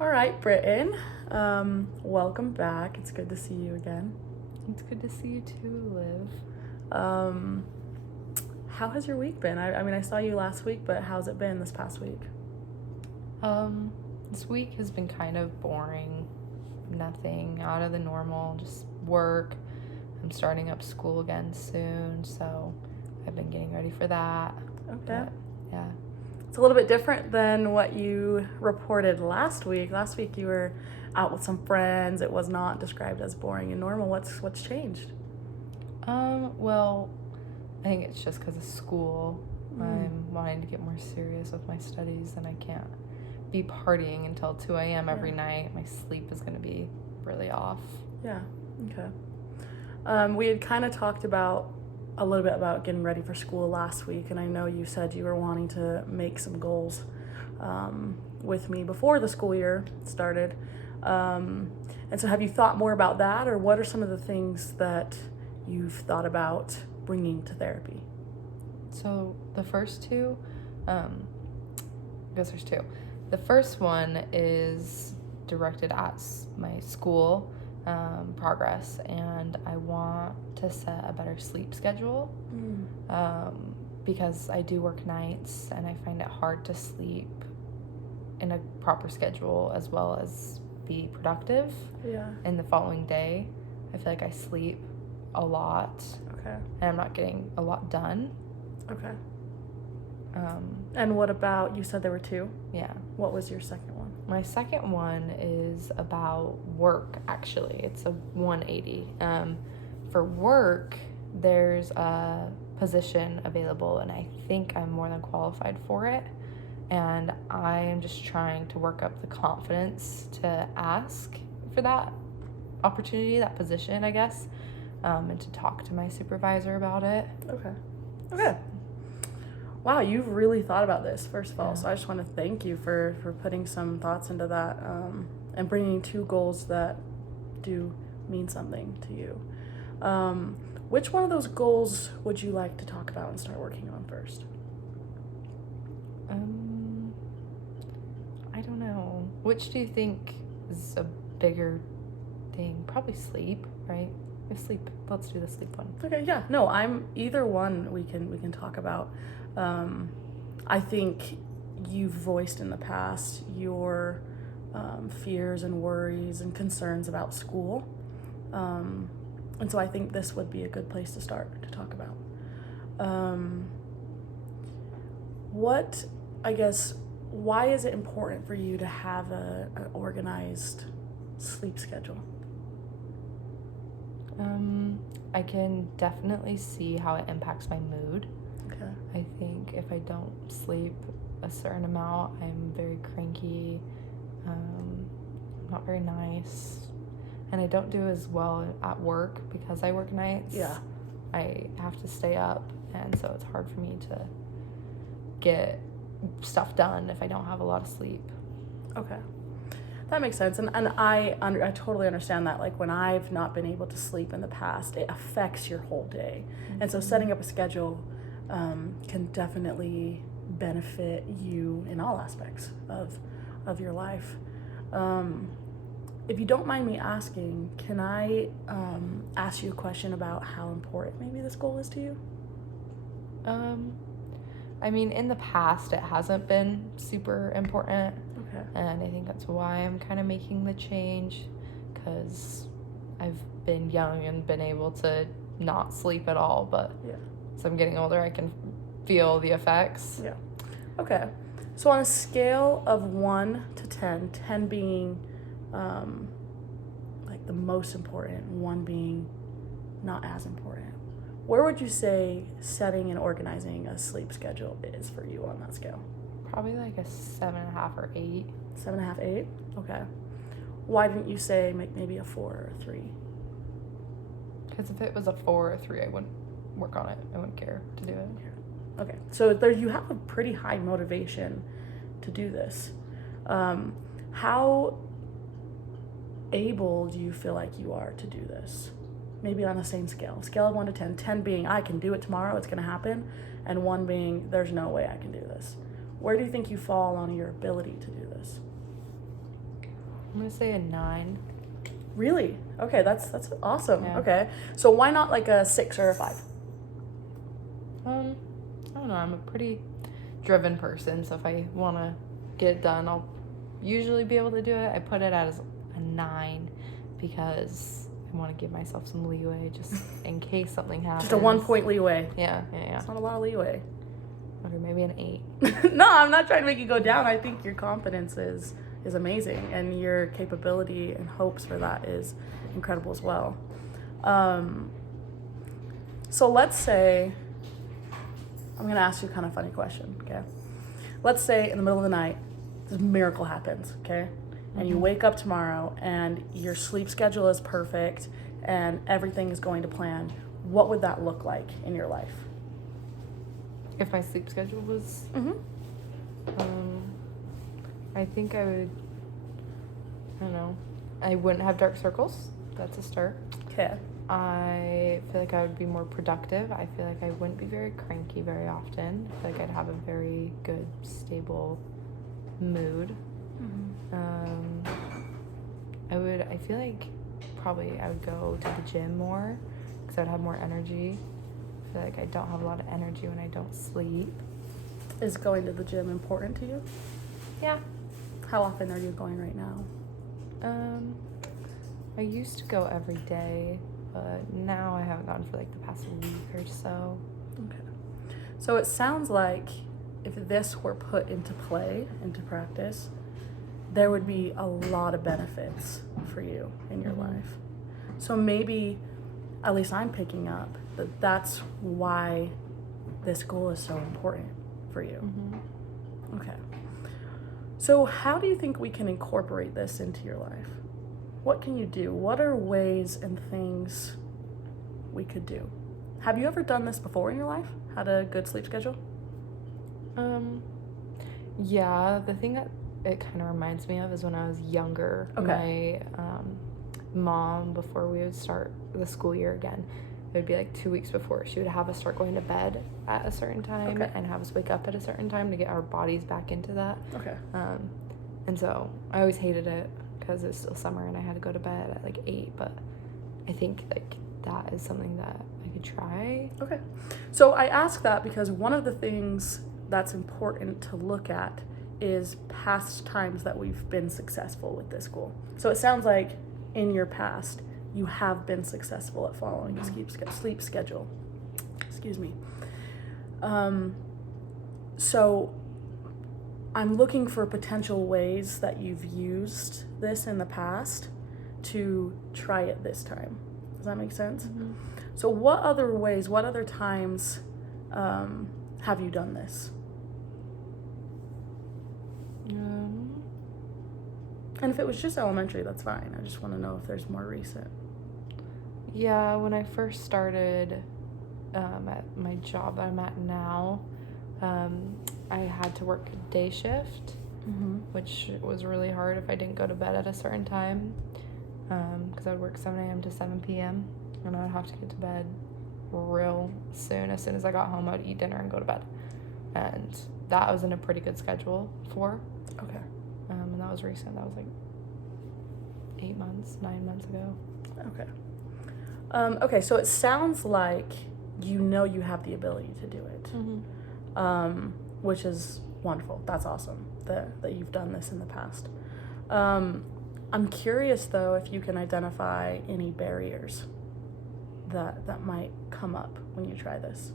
All right, Britton. Welcome back. It's good to see you again. It's good to see you too, Liv. How has your week been? I saw you last week, but how's it been this past week? This week has been kind of boring. Nothing out of the normal, just work. I'm starting up school again soon, so I've been getting ready for that. Okay. But, yeah. It's a little bit different than what you reported last week. Last week you were out with some friends. It was not described as boring and normal. What's changed? Well, I think it's just because of school. I'm wanting to get more serious with my studies, and I can't be partying until 2 a.m. every night. My sleep is going to be really off. Yeah, okay. We had kind of talked about a little bit about getting ready for school last week, and I know you said you were wanting to make some goals with me before the school year started. And so have you thought more about that, or what are some of the things that you've thought about bringing to therapy? So the first two, I guess there's two. The first one is directed at my school progress, and I want to set a better sleep schedule because I do work nights and I find it hard to sleep in a proper schedule as well as be productive in the following day. I feel like I sleep a lot and I'm not getting a lot done. Okay. And what about, you said there were two? Yeah. What was your second one? My second one is about work, actually. It's a 180. For work, there's a position available, and I think I'm more than qualified for it. And I am just trying to work up the confidence to ask for that opportunity, that position, I guess, and to talk to my supervisor about it. Okay. Wow, you've really thought about this, first of all. Yeah. So I just want to thank you for putting some thoughts into that and bringing two goals that do mean something to you. Which one of those goals would you like to talk about and start working on first? I don't know. Which do you think is a bigger thing? Probably sleep, right? Sleep. Let's do the sleep one. Okay, yeah. No, I'm either one we can talk about. I think you've voiced in the past your fears and worries and concerns about school. And so I think this would be a good place to start to talk about. Why is it important for you to have an organized sleep schedule? I can definitely see how it impacts my mood. Okay. I think if I don't sleep a certain amount, I'm very cranky, not very nice, and I don't do as well at work because I work nights. Yeah. I have to stay up, and so it's hard for me to get stuff done if I don't have a lot of sleep. Okay. That makes sense, and I totally understand that. Like, when I've not been able to sleep in the past, it affects your whole day. Mm-hmm. And so setting up a schedule can definitely benefit you in all aspects of your life. If you don't mind me asking, can I ask you a question about how important maybe this goal is to you? I mean, in the past, it hasn't been super important. Okay. And I think that's why I'm kind of making the change, because I've been young and been able to not sleep at all, but as I'm getting older, I can feel the effects. Yeah. Okay. So on a scale of 1 to 10, 10 being like the most important, 1 being not as important, where would you say setting and organizing a sleep schedule is for you on that scale? Probably like a 7.5 or 8. 7.5, 8? Okay. Why didn't you say maybe a 4 or a 3? Because if it was a 4 or 3, I wouldn't work on it. I wouldn't care to do it. Okay. So you have a pretty high motivation to do this. How able do you feel like you are to do this? Maybe on the same scale of 1 to 10, 10 being I can do it tomorrow, it's going to happen, and 1 being there's no way I can do this. Where do you think you fall on your ability to do this? I'm gonna say a 9. Really? Okay, that's awesome. Yeah. Okay. So why not like a 6 or a 5? I don't know. I'm a pretty driven person, so if I want to get it done, I'll usually be able to do it. I put it as a 9 because I want to give myself some leeway just in case something happens. Just a 1 point leeway. Yeah. It's not a lot of leeway. Or maybe an 8. No, I'm not trying to make you go down. I think your confidence is amazing, and your capability and hopes for that is incredible as well. So let's say, I'm going to ask you a kind of funny question, okay? Let's say in the middle of the night, this miracle happens, okay? And you wake up tomorrow and your sleep schedule is perfect and everything is going to plan. What would that look like in your life? If my sleep schedule was, I think I would, I don't know, I wouldn't have dark circles. That's a start. Okay. I feel like I would be more productive. I feel like I wouldn't be very cranky very often. I feel like I'd have a very good, stable mood. I feel like probably I would go to the gym more because I would have more energy. I feel like I don't have a lot of energy when I don't sleep. Is going to the gym important to you? Yeah. How often are you going right now? I used to go every day, but now I haven't gone for like the past week or so. Okay. So it sounds like if this were put into play, into practice, there would be a lot of benefits for you in your life. So maybe, at least I'm picking up, that that's why this goal is so important for you. Okay. So how do you think we can incorporate this into your life? What can you do? What are ways and things we could do? Have you ever done this before in your life? Had a good sleep schedule? Yeah, the thing that it kind of reminds me of is when I was younger. Okay. My mom, before we would start the school year again, it would be like 2 weeks before, she would have us start going to bed at a certain time and have us wake up at a certain time to get our bodies back into that. Okay. And so I always hated it because it's still summer and I had to go to bed at like 8, but I think like that is something that I could try. Okay. So I ask that because one of the things that's important to look at is past times that we've been successful with this goal. So it sounds like in your past, you have been successful at following a sleep schedule. Excuse me. So I'm looking for potential ways that you've used this in the past to try it this time. Does that make sense? So what other ways, what other times have you done this? And if it was just elementary, that's fine. I just want to know if there's more recent. Yeah, when I first started at my job that I'm at now, I had to work day shift, which was really hard if I didn't go to bed at a certain time, because I would work 7 a.m. to 7 p.m. and I would have to get to bed real soon. As soon as I got home, I would eat dinner and go to bed. And that was in a pretty good schedule for. Okay. And that was recent. That was like 9 months ago. Okay. Okay, so it sounds like you know you have the ability to do it, which is wonderful. That's awesome that you've done this in the past. I'm curious, though, if you can identify any barriers that might come up when you try this.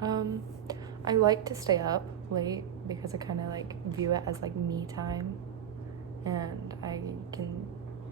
I like to stay up late because I kind of like view it as like me time, and I can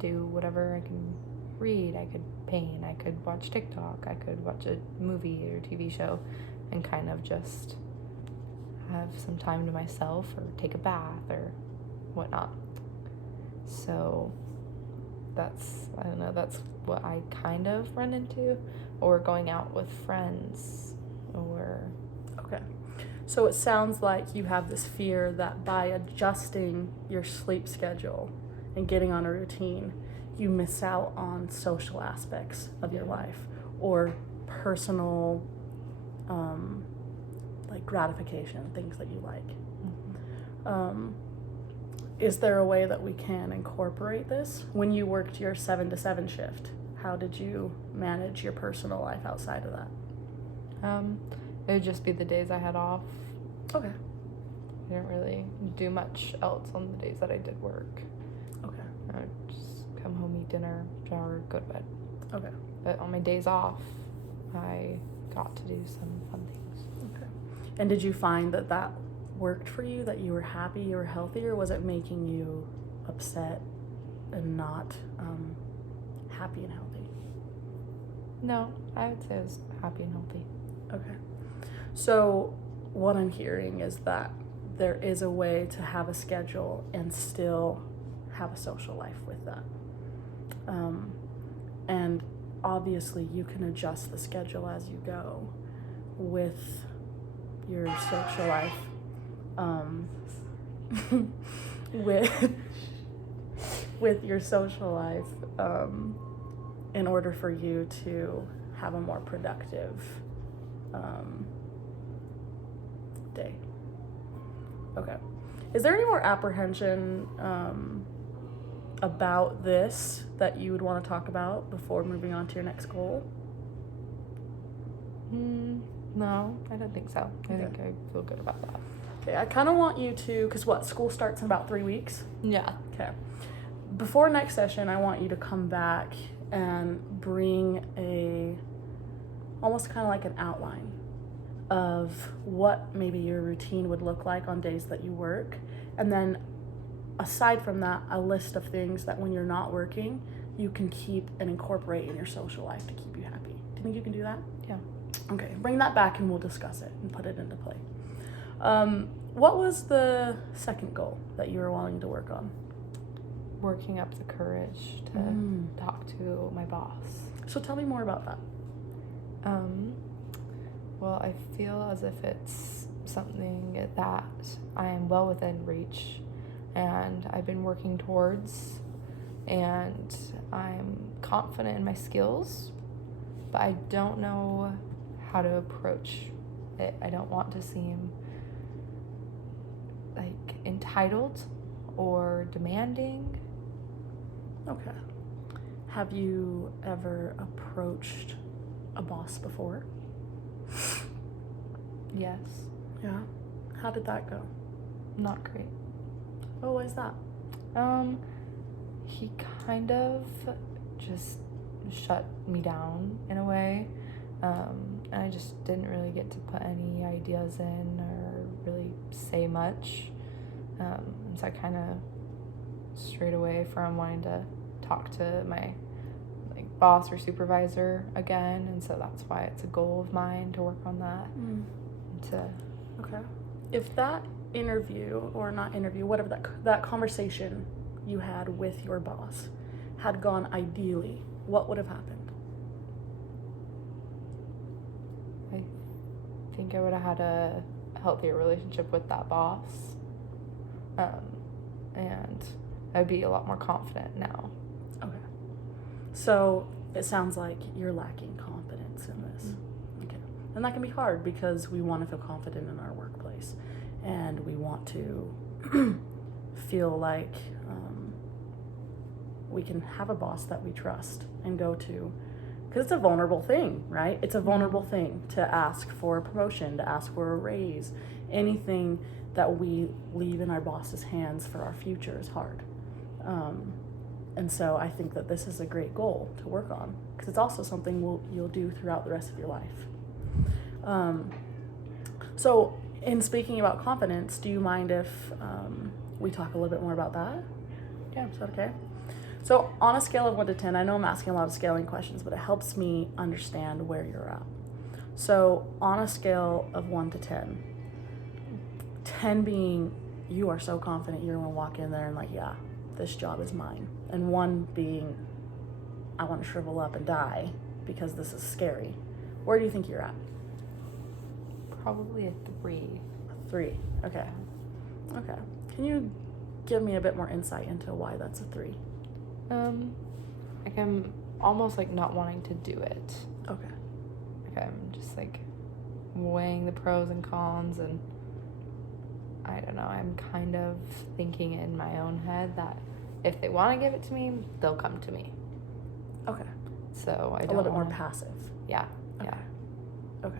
do whatever. I can read, I could paint, I could watch TikTok, I could watch a movie or TV show and kind of just have some time to myself or take a bath or whatnot. So that's what I kind of run into, or going out with friends, or... Okay. So it sounds like you have this fear that by adjusting your sleep schedule and getting on a routine, you miss out on social aspects of your life or personal like gratification, things that you like. is there a way that we can incorporate this? When you worked your 7 to 7 shift, how did you manage your personal life outside of that? It would just be the days I had off. Okay. I didn't really do much else on the days that I did work. Okay. I would just come home, eat dinner, shower, go to bed. Okay. But on my days off, I got to do some fun things. Okay. And did you find that that worked for you, that you were happy, you were healthy, or was it making you upset and not happy and healthy? No, I would say I was happy and healthy. Okay. So what I'm hearing is that there is a way to have a schedule and still have a social life with that. And obviously you can adjust the schedule as you go with your social life. With your social life, in order for you to have a more productive day. Okay. Is there any more apprehension about this that you would want to talk about before moving on to your next goal? No, I don't think so. I think I feel good about that. Okay, I kind of want you to, because school starts in about 3 weeks? Yeah. Okay. Before next session, I want you to come back and bring almost kind of like an outline of what maybe your routine would look like on days that you work. And then aside from that, a list of things that when you're not working, you can keep and incorporate in your social life to keep you happy. Do you think you can do that? Yeah. Okay, bring that back and we'll discuss it and put it into play. What was the second goal that you were wanting to work on? Working up the courage to talk to my boss. So tell me more about that. Well, I feel as if it's something that I am well within reach and I've been working towards, and I'm confident in my skills, but I don't know how to approach it. I don't want to seem like entitled or demanding. Okay. Have you ever approached a boss before? Yes. Yeah. How did that go? Not great. Oh, why is that? He kind of just shut me down in a way. And I just didn't really get to put any ideas in or really say much. And so I kind of strayed away from wanting to talk to my boss or supervisor again, and so that's why it's a goal of mine to work on that. Okay. If that interview, or not interview, whatever that conversation you had with your boss had gone ideally, what would have happened? I think I would have had a healthier relationship with that boss, and I'd be a lot more confident now. Okay. So it sounds like you're lacking confidence in this. Okay. And that can be hard because we want to feel confident in our workplace and we want to feel like we can have a boss that we trust and go to, because it's a vulnerable thing, right? It's a vulnerable thing to ask for a promotion, to ask for a raise. Anything that we leave in our boss's hands for our future is hard. And so I think that this is a great goal to work on, because it's also something you'll do throughout the rest of your life. So in speaking about confidence, do you mind if we talk a little bit more about that? Yeah. Is that okay? So on a scale of 1 to 10, I know I'm asking a lot of scaling questions, but it helps me understand where you're at. So on a scale of 1 to 10, 10 being you are so confident you're gonna walk in there and yeah, this job is mine. And 1 being I want to shrivel up and die because this is scary. Where do you think you're at? Probably a 3. 3. Okay. Okay. Can you give me a bit more insight into why that's a 3? I'm almost not wanting to do it. Okay. I'm just weighing the pros and cons, and I don't know, I'm kind of thinking in my own head that if they want to give it to me, they'll come to me. Okay. So I A don't little bit more wanna- passive. Yeah. Okay. Yeah. Okay.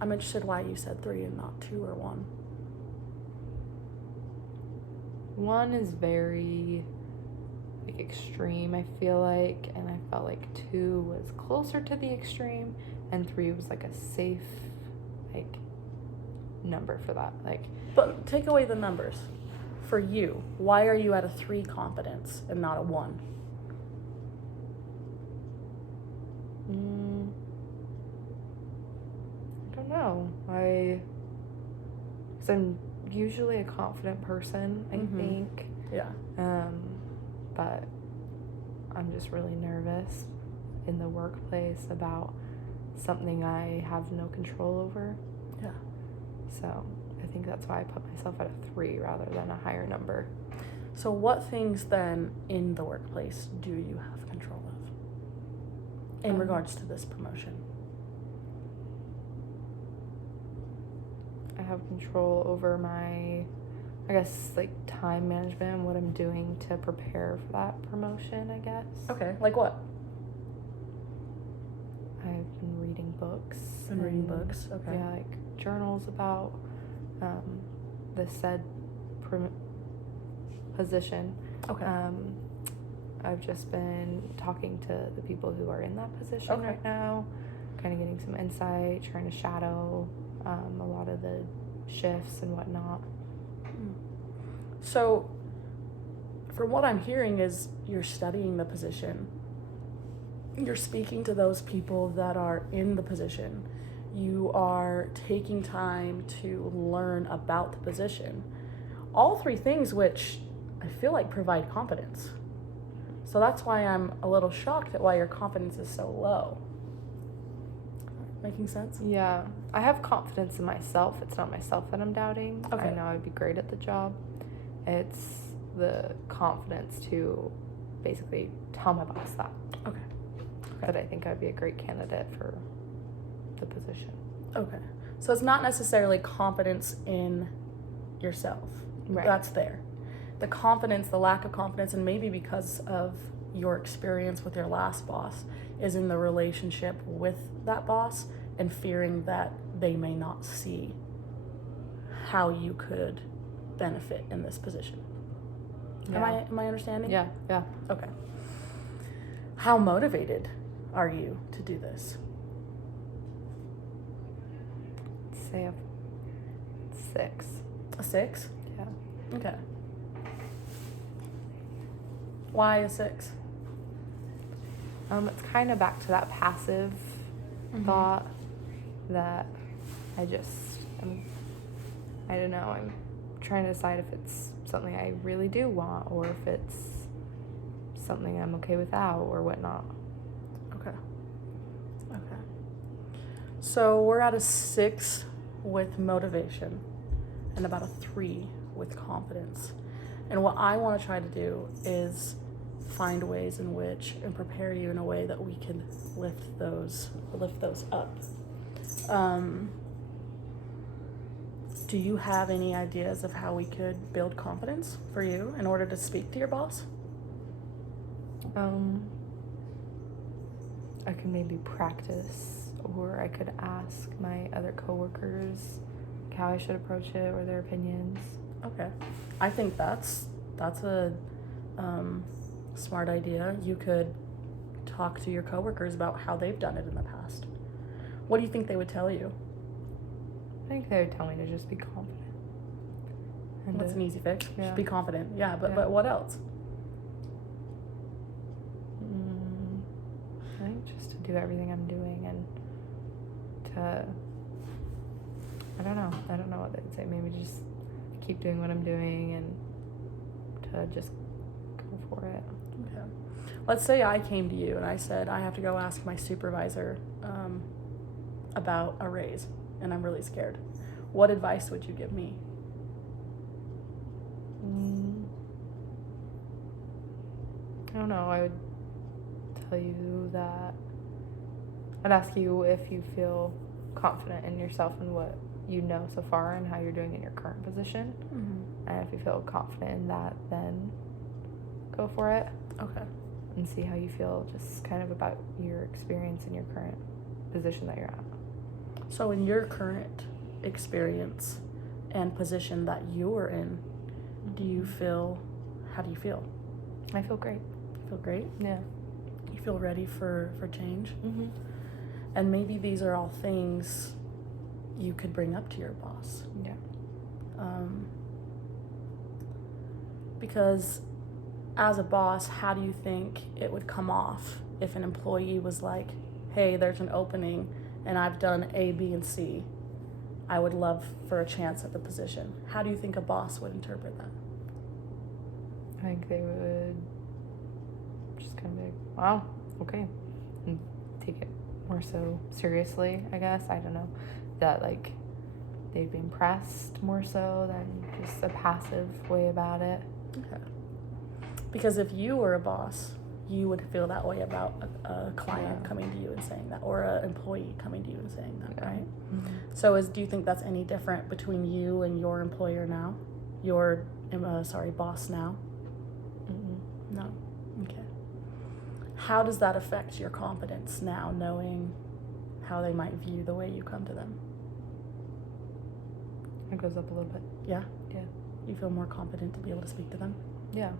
I'm interested why you said 3 and not 2 or 1. 1 is very like extreme, I feel like, and I felt like 2 was closer to the extreme, and 3 was like a safe like number for that. Like, But take away the numbers. For you, why are you at a 3 confidence and not a 1? I don't know. Because I'm usually a confident person, I think. Yeah. But I'm just really nervous in the workplace about something I have no control over. Yeah. So I think that's why I put myself at a 3 rather than a higher number. So what things then in the workplace do you have control of in regards to this promotion? I have control over my, I guess, like time management and what I'm doing to prepare for that promotion, I guess. Okay, like what? I've been reading books. Been reading books, okay. Yeah, like journals about the said position. Okay. I've just been talking to the people who are in that position Okay. right now, kind of getting some insight, trying to shadow a lot of the shifts and whatnot. So, from what I'm hearing is you're studying the position. You're speaking to those people that are in the position. You are taking time to learn about the position. All 3 things which I feel like provide confidence. So that's why I'm a little shocked at why your confidence is so low. Making sense? Yeah, I have confidence in myself. It's not myself that I'm doubting. Okay. I know I'd be great at the job. It's the confidence to basically tell my boss that. Okay. That I think I'd be a great candidate for the position. Okay. So it's not necessarily confidence in yourself. Right. That's there. The confidence, the lack of confidence, and maybe because of your experience with your last boss, is in the relationship with that boss and fearing that they may not see how you could benefit in this position. Yeah. Am I understanding? Yeah, yeah. Okay. How motivated are you to do this? Say a 6. A 6? Yeah. Okay. Why a 6? It's kind of back to that passive thought that I don't know, I'm trying to decide if it's something I really do want or if it's something I'm okay without or whatnot. Okay. Okay. So we're at a 6 with motivation and about a 3 with confidence. And what I want to try to do is find ways in which and prepare you in a way that we can lift those up. Do you have any ideas of how we could build confidence for you in order to speak to your boss? I could maybe practice, or I could ask my other coworkers how I should approach it or their opinions. Okay. I think that's a smart idea. You could talk to your coworkers about how they've done it in the past. What do you think they would tell you? I think they would tell me to just be confident. And That's an easy fix. Yeah. Just be confident. Yeah, but Yeah. but what else? I think just to do everything I'm doing and to, I don't know what they'd say. Maybe just keep doing what I'm doing and to just go for it. Okay. Let's say I came to you and I said I have to go ask my supervisor about a raise, and I'm really scared. What advice would you give me? I don't know. I would tell you that I'd ask you if you feel confident in yourself and what you know so far and how you're doing in your current position. Mm-hmm. And if you feel confident in that, then go for it. Okay. And see how you feel just kind of about your experience in your current position that you're at. So in your current experience and position that you're in, how do you feel? I feel great. You feel great? Yeah. You feel ready for change? Mm-hmm. And maybe these are all things you could bring up to your boss. Yeah. Because as a boss, how do you think it would come off if an employee was like, hey, there's an opening and I've done A, B, and C. I would love for a chance at the position. How do you think a boss would interpret that? I think they would just kind of be like, wow, okay. And take it more so seriously, I guess. I don't know. That, like, they'd be impressed more so than just a passive way about it. Okay. Because if you were a boss, you would feel that way about a client coming to you and saying that, or an employee coming to you and saying that, right? Mm-hmm. So do you think that's any different between you and your employer now? Your, boss now? Mm-hmm. No? Okay. How does that affect your confidence now, knowing how they might view the way you come to them? It goes up a little bit. Yeah? Yeah. You feel more confident to be able to speak to them? Yeah.